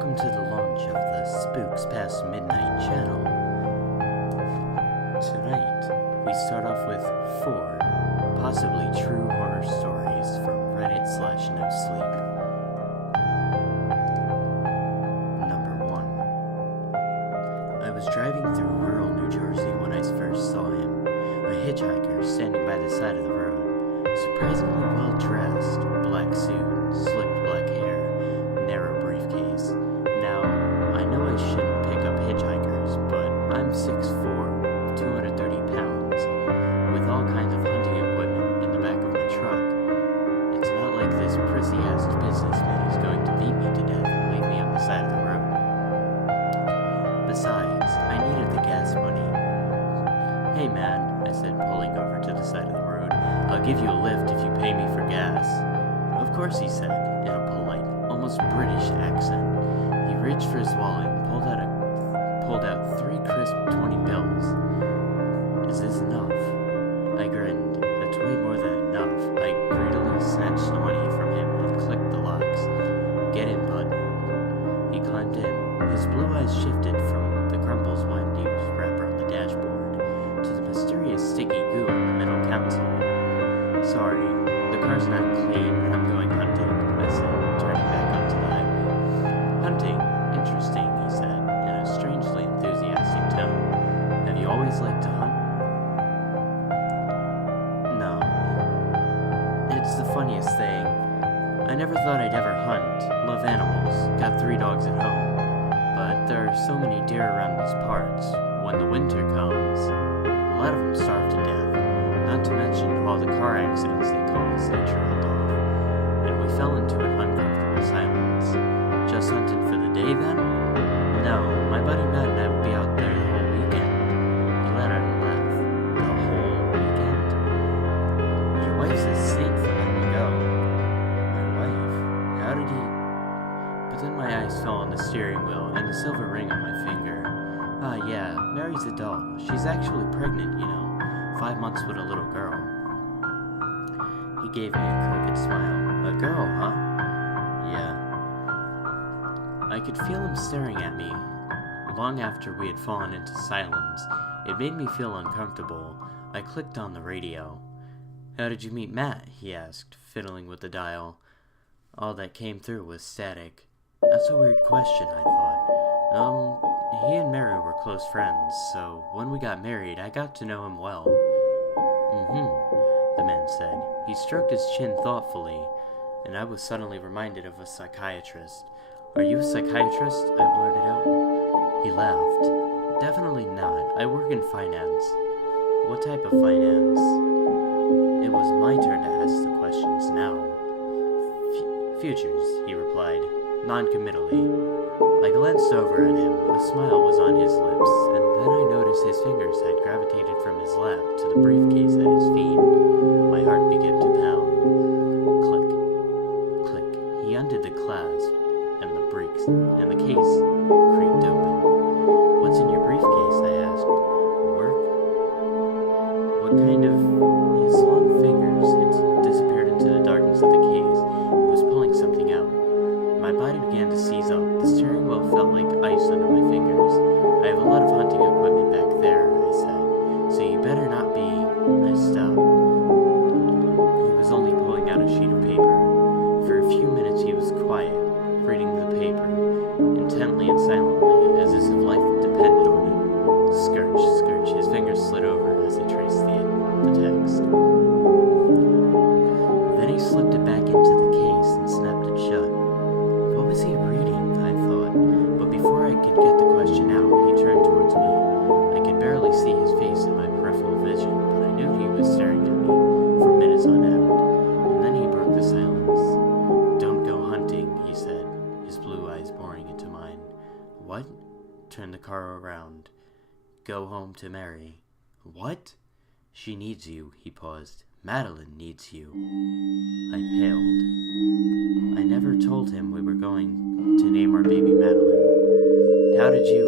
Welcome to the launch of the Spooks Past Midnight channel. Tonight, we start off with 4 possibly true horror stories from Reddit/NoSleep. Number 1. I was driving through rural New Jersey when I first saw him, a hitchhiker standing by the side of the road, surprisingly well dressed, black suit, slicked black hair, narrow briefcase. Now, I know I shouldn't pick up hitchhikers, but I'm 6'4", 230 pounds, with all kinds of hunting equipment in the back of my truck. It's not like this prissy-ass businessman is going to beat me to death and leave me on the side of the road. Besides, I needed the gas money. "Hey man," I said, pulling over to the side of the road, "I'll give you a lift if you pay me for gas." "Of course," he said, in a polite, almost British accent. He reached for his wallet and pulled out 3 crisp 20 bills. "Is this enough?" I grinned. "That's way more than enough." I greedily snatched the money from him and clicked the locks. "Get in, bud." He climbed in. His blue eyes shifted from the Crumples Wendy's wrapper on the dashboard to the mysterious sticky goo in the middle console. "Sorry, the car's not clean, and I'm going hunting," I said, turning back onto the highway. "Hunting? Interesting," he said, in a strangely enthusiastic tone. "Have you always liked to hunt?" "No. It's the funniest thing. I never thought I'd ever hunt. Love animals. Got 3 dogs at home. But there are so many deer around these parts. When the winter comes, a lot of them starve to death. Not to mention all the car accidents they cause they trailed off. And we fell into an uncomfortable silence. Just hunting for the day then? No, my buddy Matt and I will be out there the whole weekend." He let out a laugh. "The whole weekend? Your wife's a saint for letting me go." "My wife? How did he..." But then my eyes fell on the steering wheel and the silver ring on my finger. "Ah, yeah, Mary's a doll. She's actually pregnant, you know. 5 months with a little girl." He gave me a crooked smile. "A girl, huh?" "Yeah." I could feel him staring at me. Long after we had fallen into silence, it made me feel uncomfortable. I clicked on the radio. "How did you meet Matt?" he asked, fiddling with the dial. All that came through was static. "That's a weird question," I thought. He and Mary were close friends, so when we got married, I got to know him well." The man said. He stroked his chin thoughtfully, and I was suddenly reminded of a psychiatrist. "Are you a psychiatrist?" I blurted out. He laughed. "Definitely not. I work in finance." "What type of finance?" It was my turn to ask the questions now. "Futures," he replied, non-committally. I glanced over at him. A smile was on his lips, and then I noticed his fingers had gravitated from his lap to the briefcase at his feet. My heart began to pound. Click, click. He undid the clasp, and the case creaked open. "What's in your briefcase?" I asked. "Work?" "What kind of..." His long fingers disappeared into the darkness of the case. He was pulling something out. My body began to seize up. The steering wheel felt like ice under my fingers. "I have a lot of hunting equipment back there," I said, "so you better not be..." I stopped. He was only pulling out a sheet of paper. For a few minutes he was quiet, reading the paper, intently and silently, as if life depended on it. Skirch, skirch. His fingers slid over as he traced the text. Then he slipped it back into the case and snapped it shut. What was he reading? I thought, but before I could get the question out, he turned towards me. I could barely see his face in my peripheral vision, but I knew he was staring at me for minutes on end. And then he broke the silence. "Don't go hunting," he said, his blue eyes boring into mine. "What?" Turn the car around. "Go home to Mary." "What?" "She needs you," he paused. "Madeline needs you." I paled. I never told him we were going to name our baby Madeline. "How did you..."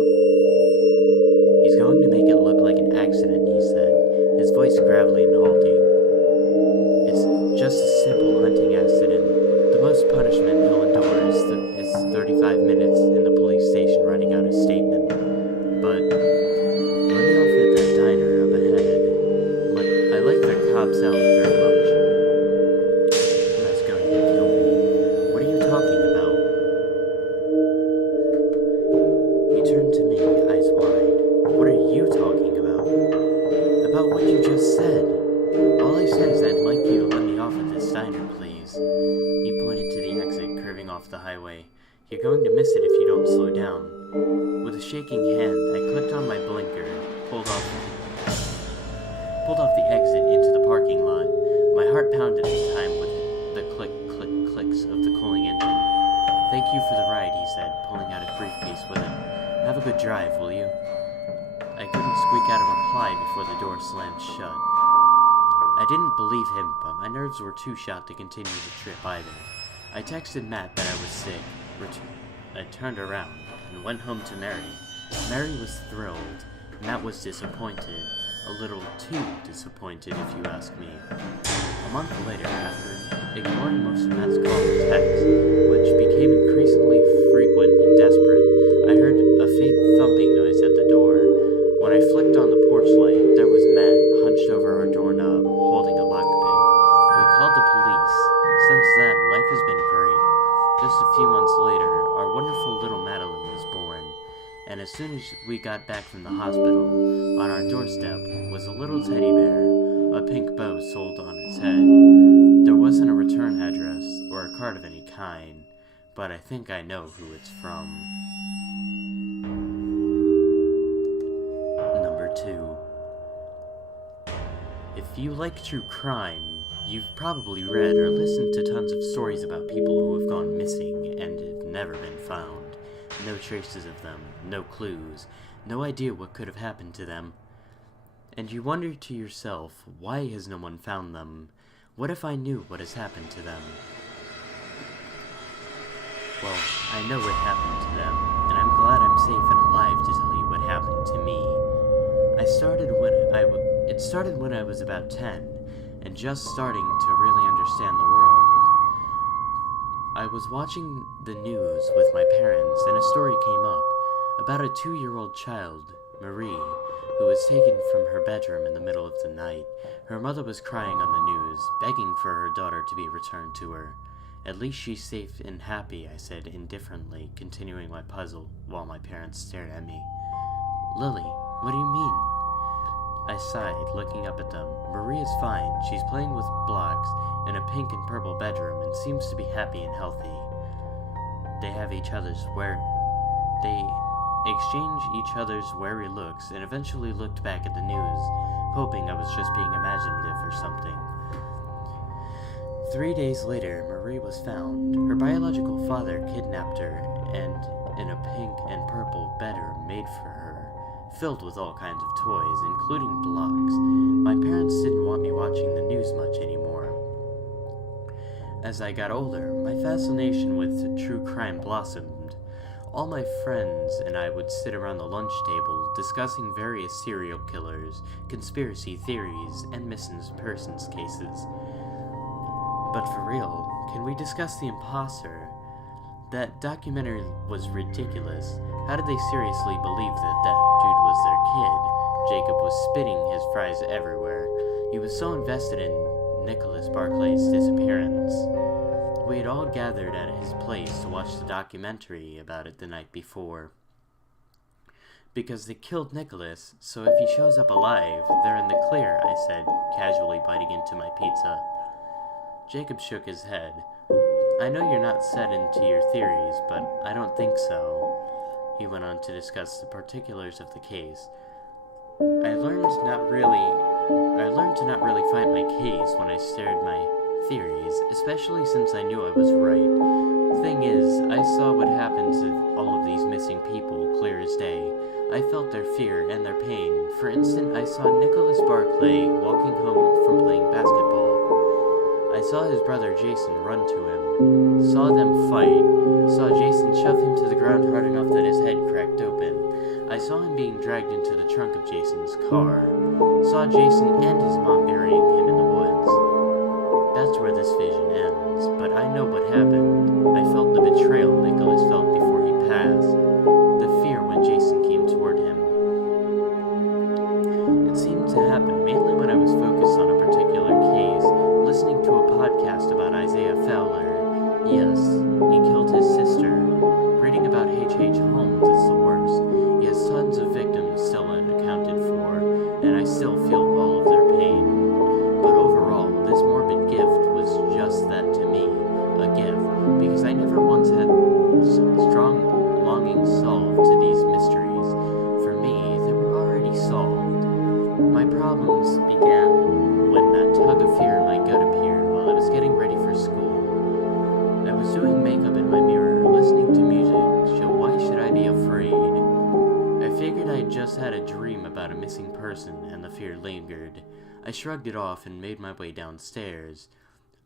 "He's going to make it look like an accident," he said, his voice gravelly and halting. "It's just a simple hunting accident. The most punishment he'll endure is his 35 minutes in the police station writing out his statement. But let me off at that diner up ahead. I like their cob salad very much. That's going to kill me. What are you talking about? He turned to me, eyes wide. What are you talking about? About what you just said. All I said is I'd like you to let me off at this diner, please. He pointed to the exit curving off the highway. You're going to miss it if you don't slow down. With a shaking hand, I clicked on my blinker, pulled off the exit into the parking lot. My heart pounded in time with the clicks of the cooling engine. Thank you for the ride, he said, pulling out his briefcase with him. Have a good drive, will you? I couldn't squeak out a reply before the door slammed shut. I didn't believe him, but my nerves were too shot to continue the trip either. I texted Matt that I was sick. I turned around and went home to Mary. Mary was thrilled. Matt was disappointed. A little too disappointed, if you ask me. A month later, after ignoring most of Matt's calls and texts, which became increasingly frequent and desperate, I heard a faint thumping noise at the door. When I flicked on the porch light, there was Matt, hunched over our doorknob, holding a lockpick. We called the police. Since then, life has been great. Just a few months later, our wonderful little Madeline was born. And as soon as we got back from the hospital, on our doorstep was a little teddy bear, a pink bow sold on its head. There wasn't a return address or a card of any kind, but I think I know who it's from. Number 2. If you like true crime, you've probably read or listened to tons of stories about people who have gone missing and have never been found. No traces of them, no clues, no idea what could have happened to them. And you wonder to yourself, why has no one found them? What if I knew what has happened to them? Well, I know what happened to them, and I'm glad I'm safe and alive to tell you what happened to me. It started when I was about 10, and just starting to really understand the world. I was watching the news with my parents, and a story came up about a 2-year-old child, Marie, who was taken from her bedroom in the middle of the night. Her mother was crying on the news, begging for her daughter to be returned to her. At least she's safe and happy, I said indifferently, continuing my puzzle while my parents stared at me. Lily, what do you mean? I sighed, looking up at them. Marie is fine. She's playing with blocks in a pink and purple bedroom and seems to be happy and healthy. They exchanged each other's wary looks and eventually looked back at the news, hoping I was just being imaginative or something. 3 days later, Marie was found. Her biological father kidnapped her and in a pink and purple bedroom made for her, filled with all kinds of toys, including blocks. My parents didn't want me watching the news much anymore. As I got older, my fascination with true crime blossomed. All my friends and I would sit around the lunch table discussing various serial killers, conspiracy theories, and missing persons cases. But for real, can we discuss the imposter? That documentary was ridiculous. How did they seriously believe that dude was their kid? Jacob was spitting his fries everywhere. He was so invested in Nicholas Barclay's disappearance. We had all gathered at his place to watch the documentary about it the night before. Because they killed Nicholas, so if he shows up alive, they're in the clear, I said, casually biting into my pizza. Jacob shook his head. I know you're not set into your theories, but I don't think so. He went on to discuss the particulars of the case. I learned to not really fight my case when I stared my theories, especially since I knew I was right. The thing is, I saw what happened to all of these missing people clear as day. I felt their fear and their pain. For instance, I saw Nicholas Barclay walking home from playing basketball. I saw his brother Jason run to him, saw them fight, saw Jason shove him to the ground hard enough that his head cracked open. I saw him being dragged into the trunk of Jason's car, saw Jason and his mom burying him in the woods. That's where the this vision ends, but I know what happened. I felt the betrayal Nicholas felt before he passed, the fear when Jason came toward him. It seemed to happen mainly when I was focused on a particular case, listening to a podcast about Isaiah Fowler. Yes, he killed his sister. Reading about H.H. Holmes is the worst. He has tons of victims still unaccounted for, and I still feel all of their pain. But overall, this morbid gift was just that to me, a gift, because I never once had strong longing solved to these mysteries. For me, they were already solved. My problems began when that tug of fear in my gut appeared while I was getting ready for school. I was doing makeup in my mirror, listening to music, so why should I be afraid? I figured I'd just had a dream about a missing person, and the fear lingered. I shrugged it off and made my way downstairs.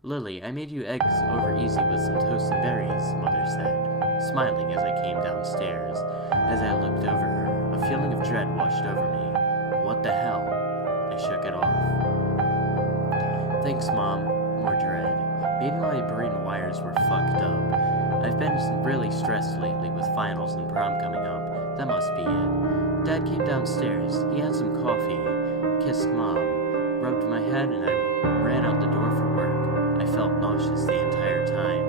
"Lily, I made you eggs over easy with some toast and berries," Mother said, smiling as I came downstairs. As I looked over her, a feeling of dread washed over me. What the hell? I shook it off. "Thanks, Mom." More dread. Maybe my brain wires were fucked up. I've been really stressed lately with finals and prom coming up. That must be it. Dad came downstairs. He had some coffee, kissed Mom, rubbed my head, and I ran out the door for work. I felt nauseous the entire time.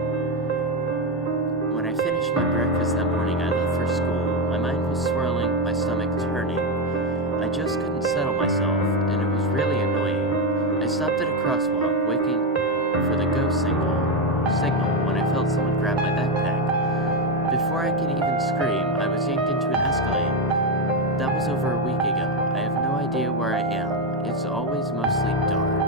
When I finished my breakfast that morning, I left for school. My mind was swirling, my stomach turning. I just couldn't settle myself, and it was really annoying. I stopped at a crosswalk, waiting for the go signal when I felt someone grab my backpack. Before I could even scream, I was yanked into an Escalade. That was over a week ago. I have no idea where I am. It's always mostly dark.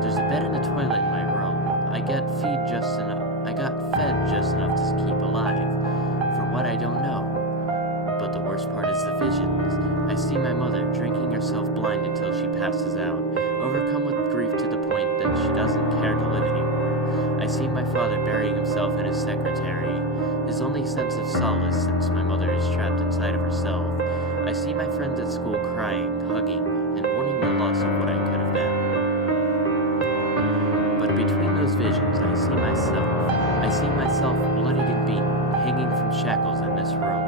There's a bed and a toilet in my room. I got fed just enough to keep alive. For what I don't know. But the worst part is the visions. I see my mother drinking herself blind until she passes out, overcome with grief to the point that she doesn't care to live anymore. I see my father burying himself in his secretary, his only sense of solace since my mother is trapped inside of herself. I see my friends at school crying, hugging, and mourning the loss of what I could have been. But between those visions, I see myself bloodied and beaten, hanging from shackles in this room.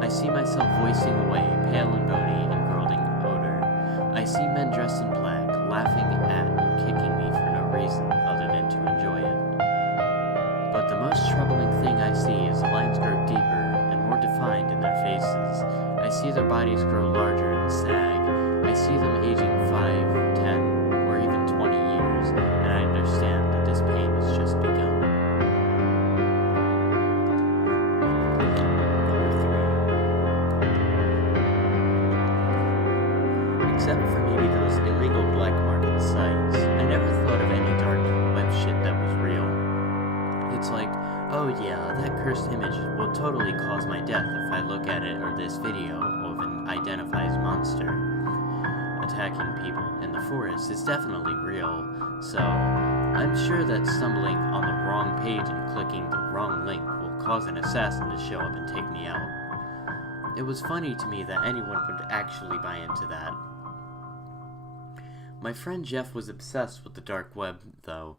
I see myself wasting away, pale and bony, in golden odor. I see men dressed in black, laughing at and kicking me for no reason other than to enjoy it. But the most troubling thing I see is the lines grow deeper and more defined in their faces. I see their bodies grow larger and sag. I see them aging 5, 10, or even 20 years, and I understand that this pain has just begun. Except for maybe those illegal black market sites, I never thought of any dark web shit that was real. It's like, oh yeah, that cursed image will totally cause my death if I look at it, or this video of an identified monster attacking people in the forest is definitely real, so I'm sure that stumbling on the wrong page and clicking the wrong link will cause an assassin to show up and take me out. It was funny to me that anyone would actually buy into that. My friend Jeff was obsessed with the dark web, though.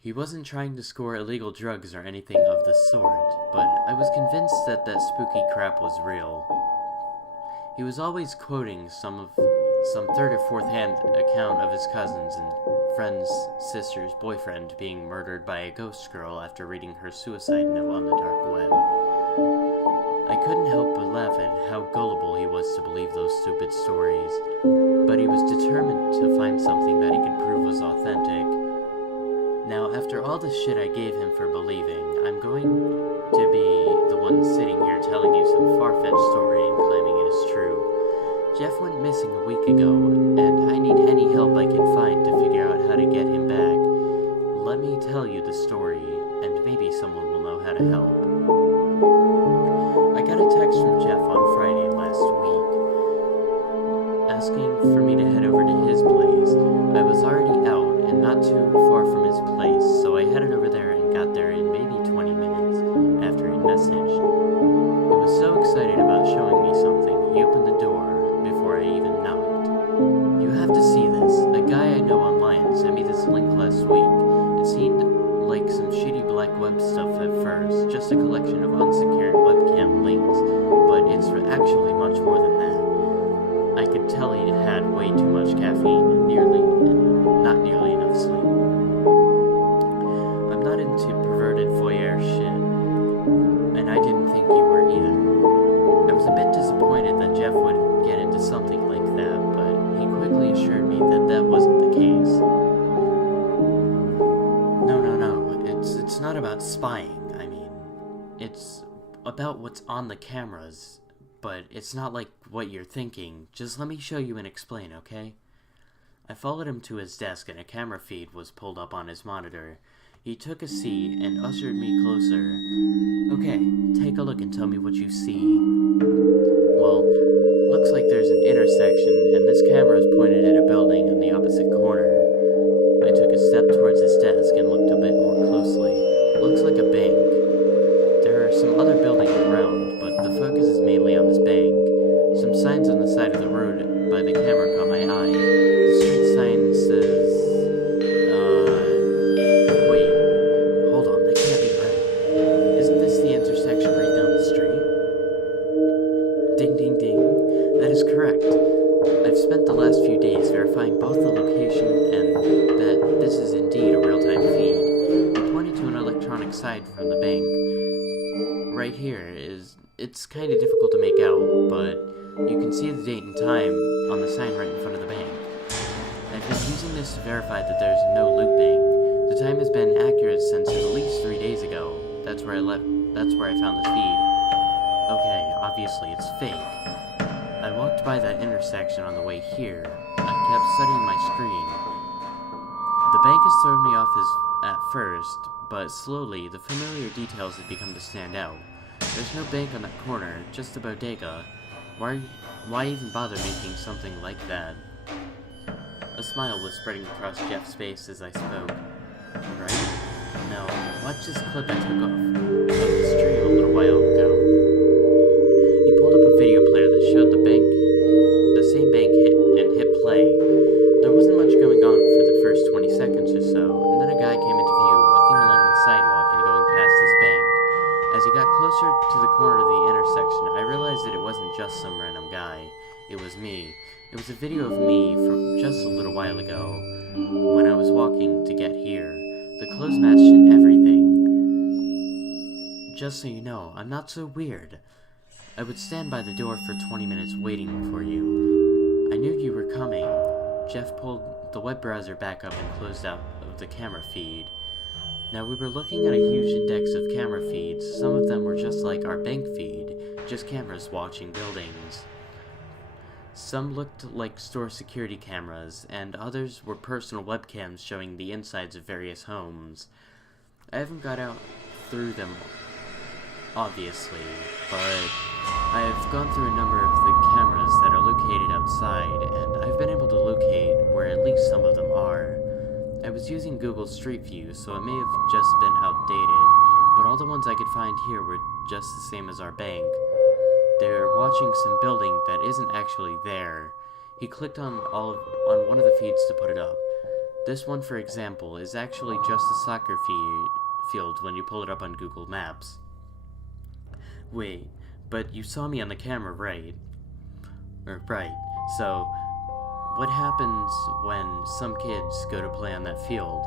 He wasn't trying to score illegal drugs or anything of the sort, but I was convinced that that spooky crap was real. He was always quoting some third or fourth hand account of his cousins and friend's sister's boyfriend being murdered by a ghost girl after reading her suicide note on the dark web. I couldn't help but laugh at how gullible he was to believe those stupid stories, but he was determined to find something that he could prove was authentic. Now, after all the shit I gave him for believing, I'm going to be the one sitting here telling you some far-fetched story and claiming it is true. Jeff went missing a week ago, and I need any help I can find to figure out how to get him back. Let me tell you the story, and maybe someone will know how to help. I got a text from Jeff on Friday last week, asking for me to head over to his place. I was already out and not too far from his place, so I headed over there and got there in maybe 20 minutes after he'd messaged. He was so excited about showing me something, he opened the door before I even knocked. You have to see this. A guy I know online sent me this link last week. It at first, just a collection of unsecured webcam links, but it's actually much more than that. I could tell he had way too much caffeine and not nearly enough sleep. I'm not into perverted voyeur shit, and I didn't think you were either. I was a bit disappointed that Jeff would get into something like that, but he quickly assured me that that wasn't the case. It's not about spying, I mean. It's about what's on the cameras, but it's not like what you're thinking. Just let me show you and explain, okay? I followed him to his desk and a camera feed was pulled up on his monitor. He took a seat and ushered me closer. Okay, take a look and tell me what you see. Well, looks like there's an intersection and this camera is pointed at a building in the opposite corner. I took a step towards his desk and looked a bit more closely. It looks like a bank. There are some other buildings around, but the focus is mainly on this bank. Some signs on the side of the road by the camera caught my eye. The street sign says, wait, hold on, that can't be right. Isn't this the intersection right down the street? Ding, ding, ding. That is correct. I've spent the last few days verifying both the location and that this is indeed a real-time feed. He pointed to an electronic sign from the bank. Right here it's kind of difficult to make out, but you can see the date and time on the sign right in front of the bank. I've been using this to verify that there's no looping. The time has been accurate since at least 3 days ago. That's where I found this feed. Okay, obviously it's fake. I walked by that intersection on the way here. I kept studying my screen. The bank has thrown me off at first, but slowly the familiar details have begun to stand out. There's no bank on that corner, just a bodega. Why even bother making something like that? A smile was spreading across Jeff's face as I spoke. Right? Now, watch this clip I took of the stream a little while ago. He pulled up a video player that showed the same bank hit play. There wasn't much going on for the first 20 seconds or so, and then a guy came into view walking along the sidewalk and going past his bank. As he got closer to the corner of the intersection, I realized that it wasn't just some random guy. It was me. It was a video of me from just a little while ago, when I was walking to get here. The clothes matched and everything. Just so you know, I'm not so weird. I would stand by the door for 20 minutes waiting for you. I knew you were coming. Jeff pulled the web browser back up and closed out of the camera feed. Now we were looking at a huge index of camera feeds. Some of them were just like our bank feed, just cameras watching buildings. Some looked like store security cameras, and others were personal webcams showing the insides of various homes. I haven't got out through them, obviously, but I have gone through a number of the cameras that are located outside, and I've been able to locate where at least some of them are. I was using Google Street View, so it may have just been outdated, but all the ones I could find here were just the same as our bank. They're watching some building that isn't actually there. He clicked on one of the feeds to put it up. This one, for example, is actually just a soccer field when you pull it up on Google Maps. Wait, but you saw me on the camera, right? Right, so what happens when some kids go to play on that field?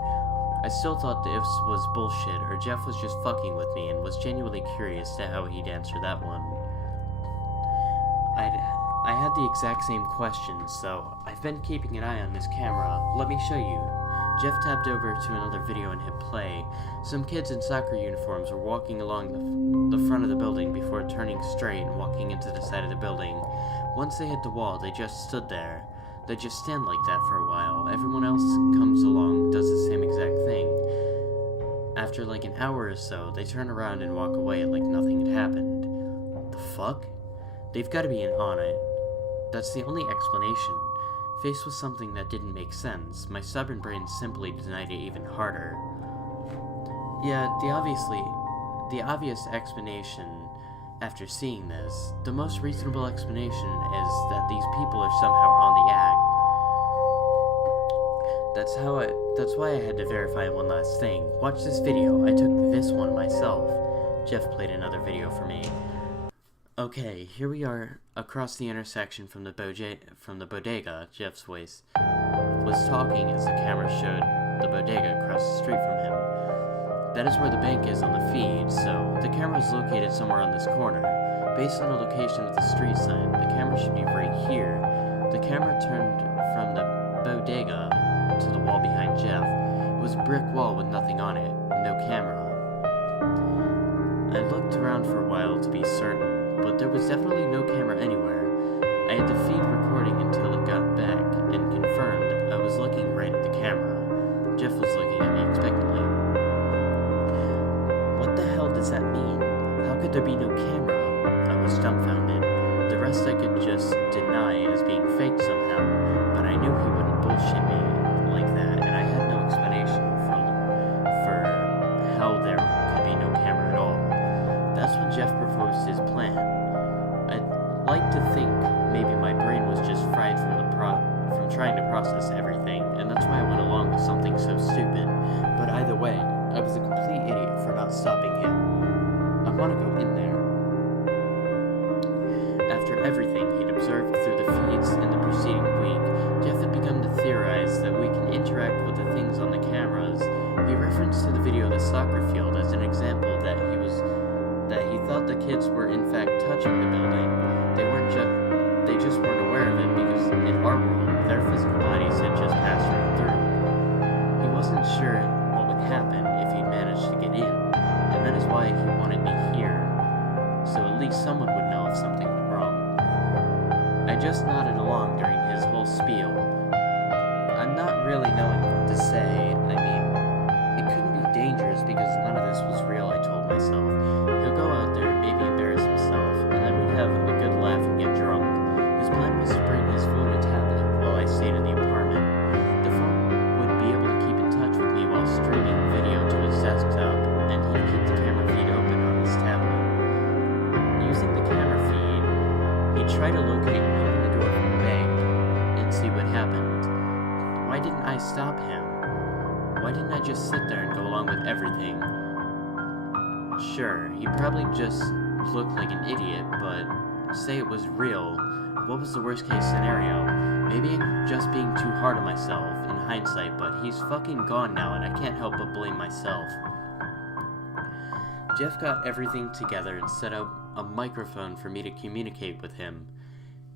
I still thought this was bullshit, or Jeff was just fucking with me and was genuinely curious to how he'd answer that one. I had the exact same question, so I've been keeping an eye on this camera. Let me show you. Jeff tapped over to another video and hit play. Some kids in soccer uniforms were walking along the front of the building before turning straight and walking into the side of the building. Once they hit the wall, they just stood there. They just stand like that for a while. Everyone else comes along, does the same exact thing. After like an hour or so, they turn around and walk away like nothing had happened. The fuck? They've got to be in on it. That's the only explanation. Faced with something that didn't make sense, my stubborn brain simply denied it even harder. Yeah, the obvious explanation after seeing this, the most reasonable explanation is that these people are somehow on the That's why I had to verify one last thing. Watch this video. I took this one myself. Jeff played another video for me. Okay, here we are across the intersection from the bodega. Jeff's voice was talking as the camera showed the bodega across the street from him. That is where the bank is on the feed, so the camera is located somewhere on this corner. Based on the location of the street sign, the camera should be right here. The camera turned from the bodega to the wall behind Jeff. It was a brick wall with nothing on it, no camera. I looked around for a while to be certain, but there was definitely no camera anywhere. I had the feed recording until it got back and confirmed I was looking right at the camera. Jeff was looking at me expectantly. What the hell does that mean? How could there be no camera? I was dumbfounded. The rest I could just deny as being fake somehow, but I knew he wouldn't bullshit me like that, and I had no explanation for how there could be no camera at all. That's when Jeff proposed his plan. I'd like to think maybe my brain was just fried from trying to process everything, and that's why I went along with something so stupid. But either way, I was a complete idiot for not stopping him. I want to go in there. After everything he'd observed through the feeds in the preceding week, Jeff had begun to theorize that we can interact with the things on the cameras. He referenced to the video of the soccer field as an example that he thought the kids were in fact touching the building. They just weren't aware of it because in our world, their physical bodies had just passed right through. He wasn't sure what would happen if he'd managed to get in, and that is why he wanted me here, so at least someone would know if something went wrong. I just nodded along during his whole spiel. I'm not really knowing what to say. I mean, it couldn't be dangerous because none of this was real, I told myself. He'll go out there, maybe embarrass himself, and then we'd have a good laugh and get drunk. His plan was to bring his phone and tablet while I stayed in the apartment. The phone would be able to keep in touch with me while streaming video to his desktop, and he'd keep the camera feed open on his tablet. Using the camera feed, he'd try to locate and open the door from the bank and see what happened. Why didn't I stop him? Why didn't I just sit there and go along with everything? Sure, he probably just looked like an idiot, but say it was real, what was the worst case scenario? Maybe I'm just being too hard on myself in hindsight, but he's fucking gone now and I can't help but blame myself. Jeff got everything together and set up a microphone for me to communicate with him.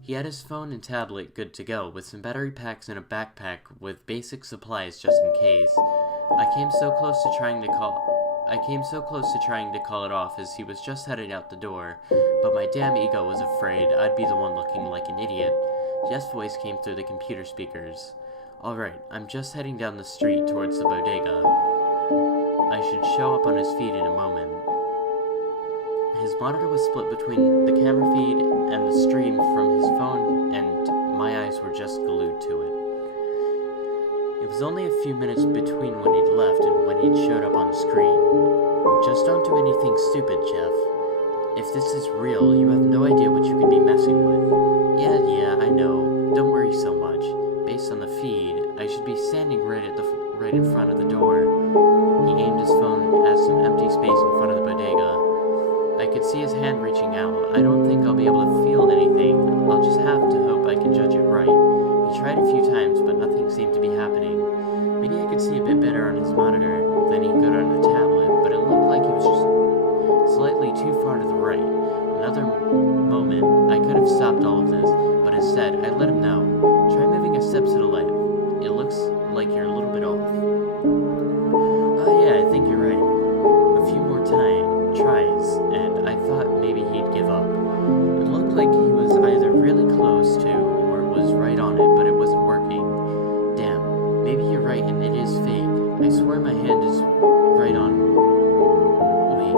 He had his phone and tablet good to go, with some battery packs and a backpack with basic supplies just in case. I came so close to trying to call it off as he was just headed out the door, but my damn ego was afraid I'd be the one looking like an idiot. Jeff's voice came through the computer speakers. Alright, I'm just heading down the street towards the bodega. I should show up on his feed in a moment. His monitor was split between the camera feed and the stream from his phone, and my eyes were just glued to it. It was only a few minutes between when he'd left and when he'd showed up on screen. Just don't do anything stupid, Jeff. If this is real, you have no idea what you could be messing with. Yeah, I know. Don't worry so much. Based on the feed, I should be standing right in front of the door. He aimed his phone at some empty space in front of the bodega. I could see his hand reaching out. I don't think I'll be able to feel anything. I'll just have to hope I can judge it right. He tried a few times, but nothing seemed to be happening. Maybe I could see a bit better on his monitor than he could on the tablet, but it looked like he was just slightly too far to the right. Another moment, I could have stopped all of this, but instead, I let him know. Try moving a step to the left. It looks like you're a little bit off. Yeah, I think you're right. A few more tries, and I thought maybe he'd give up. It looked like he was either really close to, or was right on it, but it wasn't working. Damn, maybe you're right and it is fake. I swear my hand is right on... Wait.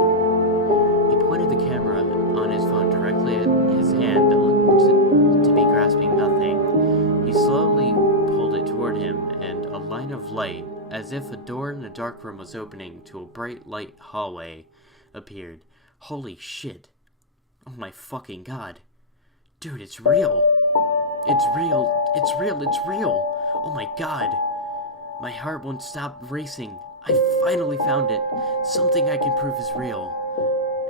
He pointed the camera on his phone directly at his hand that looked to be grasping nothing. He slowly pulled it toward him, and a line of light, as if a door in a dark room was opening to a bright light hallway, appeared. Holy shit. Oh my fucking god. Dude, it's real. It's real. Oh my god. My heart won't stop racing. I finally found it. Something I can prove is real.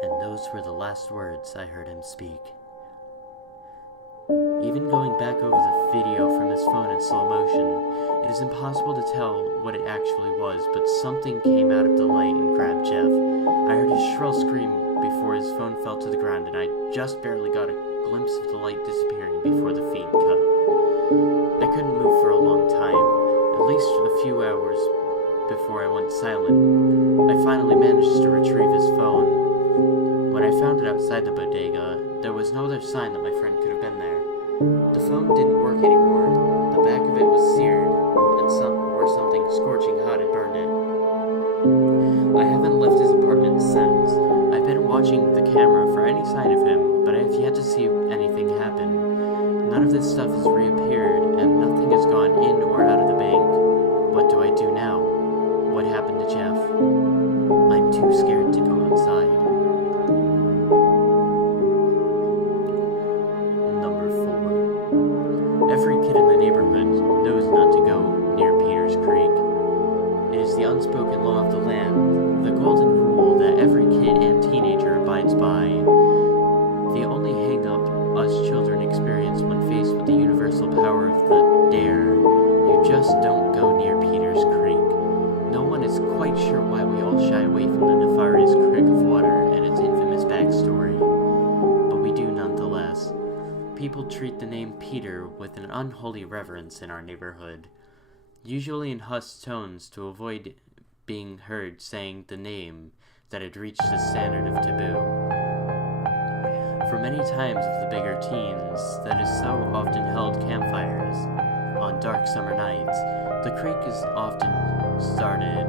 And those were the last words I heard him speak. Even going back over the video from his phone in slow motion, it is impossible to tell what it actually was, but something came out of the light and grabbed Jeff. I heard his shrill scream before his phone fell to the ground, and I just barely got a glimpse of the light disappearing before the feed cut. I couldn't move for a long time, at least a few hours before I went silent. I finally managed to retrieve his phone. When I found it outside the bodega, there was no other sign that my friend could have been there. The phone didn't work anymore. The back of it was seared, and something scorching hot had burned it. I haven't left his apartment since. I've been watching the camera for any sign of him, but I have yet to see anything happen. None of this stuff has reappeared, and nothing has gone in or out of the bank. What do I do now? What happened to Jeff? I'm too scared to go outside. Number 4. Every kid in the neighborhood knows not to go near Peter's Creek. It is the unspoken law of the land, the golden rule that every kid and teenager abides by. The only hang-up us children experience when faced with the universal power of the dare, you just don't go near Peter's Creek. No one is quite sure why we all shy away from the nefarious creek of water and its infamous backstory, but we do nonetheless. People treat the name Peter with an unholy reverence in our neighborhood, usually in hushed tones to avoid being heard saying the name that had reached the standard of taboo. For many times of the bigger teens that is so often held campfires on dark summer nights, the creek is often started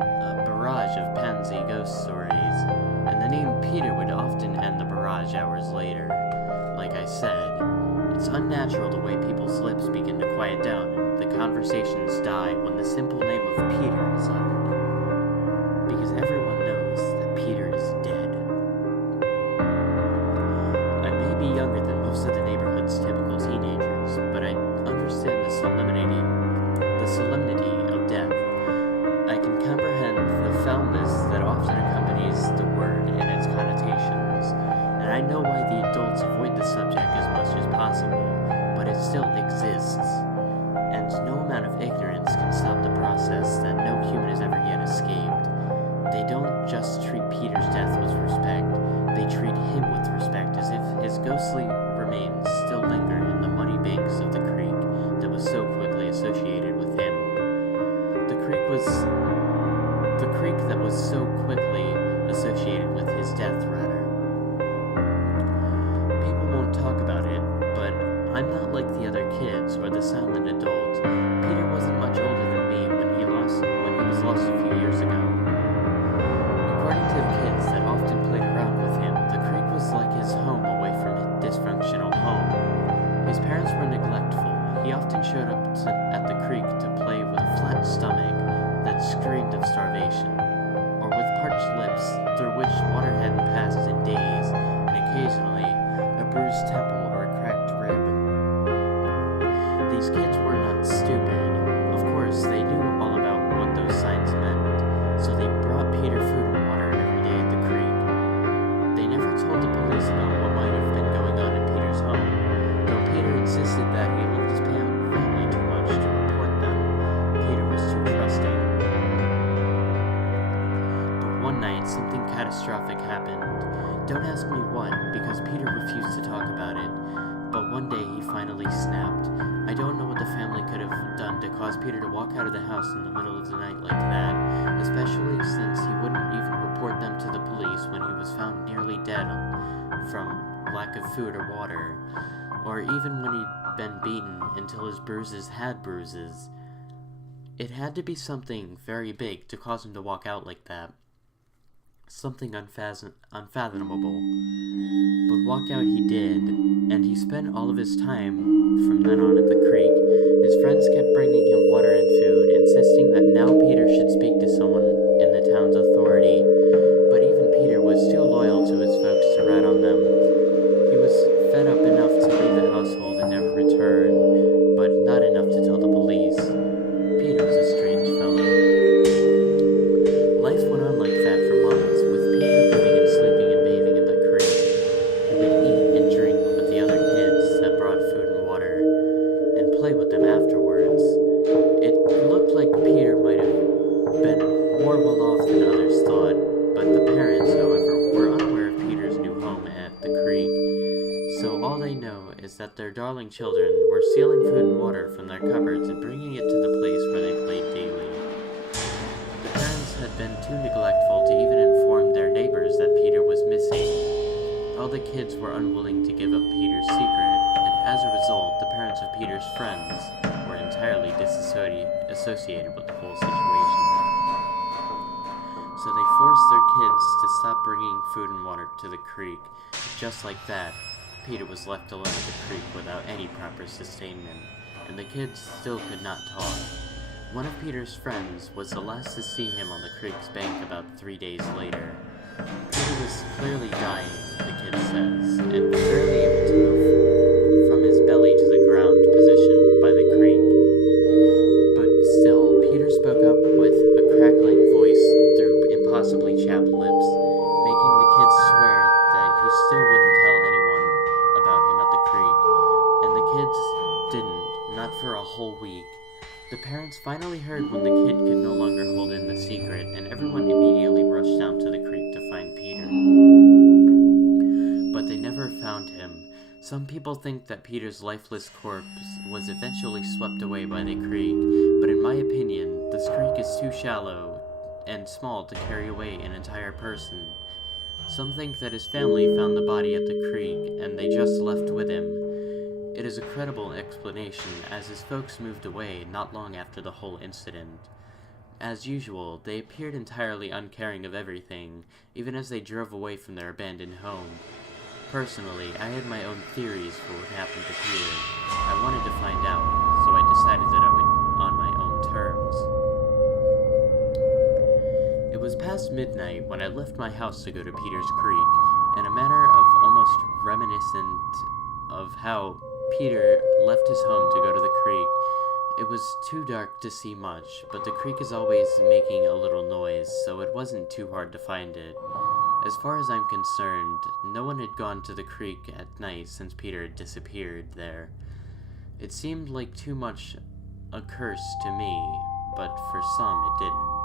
a barrage of pansy ghost stories, and the name Peter would often end the barrage hours later. Like I said, it's unnatural the way people's lips begin to quiet down and the conversations die when the simple name of Peter is uttered, because everyone knows that Peter is dead. I may be younger than most of the neighborhood's typical teenagers, but I understand the solemnity of death. I can comprehend the foulness that often accompanies the word and its connotations, and I know why the adults avoid the subject as much as possible, but it still exists, and no amount of ignorance can stop the process that no human has ever yet escaped. They don't just treat Peter's death with respect, they treat him with respect as if his ghostly remains still linger in the muddy banks of the creek that was so quickly associated with him. The creek that was so quickly associated with his death, rather. People won't talk about it, but I'm not like the other kids or the silent adult. Peter wasn't much older than me when he was lost a few years ago. According to the kids that often played around with him, the creek was like his home away from his dysfunctional home. His parents were neglectful. He often showed up at the creek to play with a flat stomach that screamed of starvation, or with parched lips through which water hadn't passed in days, and occasionally a bruised temple or a cracked rib. These kids were not stupid. Of course, they knew all about what those signs meant, so they brought Peter food and water every day at the creek. They never told the police about what might have been going on in Peter's home, though Peter insisted that he loved his family too much to report them. Peter was too trusting. But one night, something catastrophic happened. Don't ask me what, because Peter refused to talk about it, but one day he finally snapped. I don't know what the family could have done to cause Peter to walk out of the house in the middle of the night like that, especially since he wouldn't even report them to the police when he was found nearly dead from lack of food or water, or even when he'd been beaten until his bruises had bruises. It had to be something very big to cause him to walk out like that. Something unfathomable. But walk out he did, and he spent all of his time from then on at the creek. His friends kept bringing him water and food, insisting that now Peter should speak to someone in the town's authority, but even Peter was too loyal to his folks to rat on them. He was fed up enough to leave the household and never return, but not enough to tell the police. but their darling children were stealing food and water from their cupboards and bringing it to the place where they played daily. The parents had been too neglectful to even inform their neighbors that Peter was missing. All the kids were unwilling to give up Peter's secret, and as a result, the parents of Peter's friends were entirely disassociated with the whole situation. So they forced their kids to stop bringing food and water to the creek. Just like that, Peter was left alone at the creek without any proper sustainment, and the kids still could not talk. One of Peter's friends was the last to see him on the creek's bank about 3 days later. Peter was clearly dying, the kid says, and barely able to move from his belly to the ground position by the creek. But still, Peter spoke up with a crackling voice through impossibly chapped lips, making the kids swear that he still wouldn't tell anyone about him at the creek. And the kids didn't, not for a whole week. The parents finally heard when the kid could no longer hold in the secret, and everyone immediately rushed down to the creek to find Peter. But they never found him. Some people think that Peter's lifeless corpse was eventually swept away by the creek, but in my opinion, this creek is too shallow and small to carry away an entire person. Some think that his family found the body at the creek, and they just left with him. It is a credible explanation, as his folks moved away not long after the whole incident. As usual, they appeared entirely uncaring of everything, even as they drove away from their abandoned home. Personally, I had my own theories for what happened to Peter. I wanted to find out, so I decided that I would on my own terms. It was past midnight when I left my house to go to Peter's Creek, in a manner of almost reminiscent of how Peter left his home to go to the creek. It was too dark to see much, but the creek is always making a little noise, so it wasn't too hard to find it. As far as I'm concerned, no one had gone to the creek at night since Peter had disappeared there. It seemed like too much a curse to me, but for some it didn't.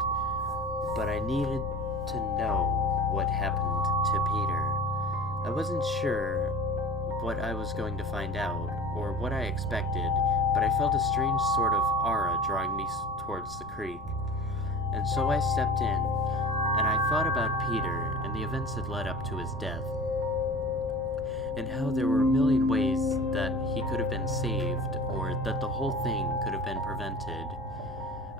But I needed to know what happened to Peter. I wasn't sure what I was going to find out, or what I expected, but I felt a strange sort of aura drawing me towards the creek. And so I stepped in, and I thought about Peter and the events that led up to his death, and how there were a million ways that he could have been saved, or that the whole thing could have been prevented.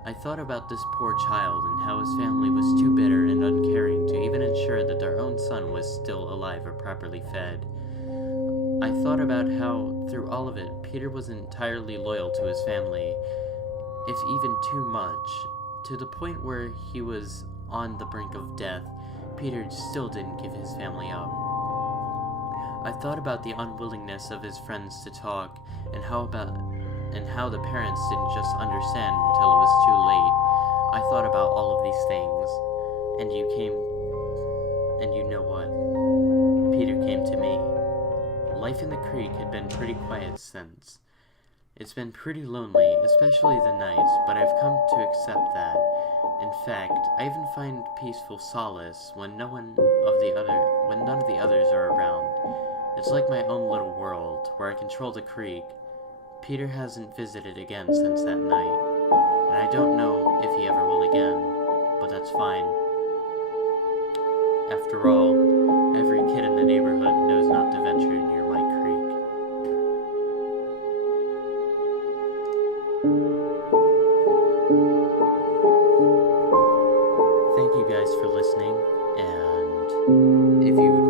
I thought about this poor child and how his family was too bitter and uncaring to even ensure that their own son was still alive or properly fed. I thought about how, through all of it, Peter was entirely loyal to his family, if even too much, to the point where he was on the brink of death. Peter still didn't give his family up. I thought about the unwillingness of his friends to talk, and how the parents didn't just understand until it was too late. I thought about all of these things, and you know what? Peter came to me. Life in the creek had been pretty quiet since. It's been pretty lonely, especially the nights, but I've come to accept that. In fact, I even find peaceful solace when none of the others are around. It's like my own little world, where I control the creek. Peter hasn't visited again since that night, and I don't know if he ever will again, but that's fine. After all, every kid in the neighborhood knows not to venture near my creek. Thank you guys for listening, and if you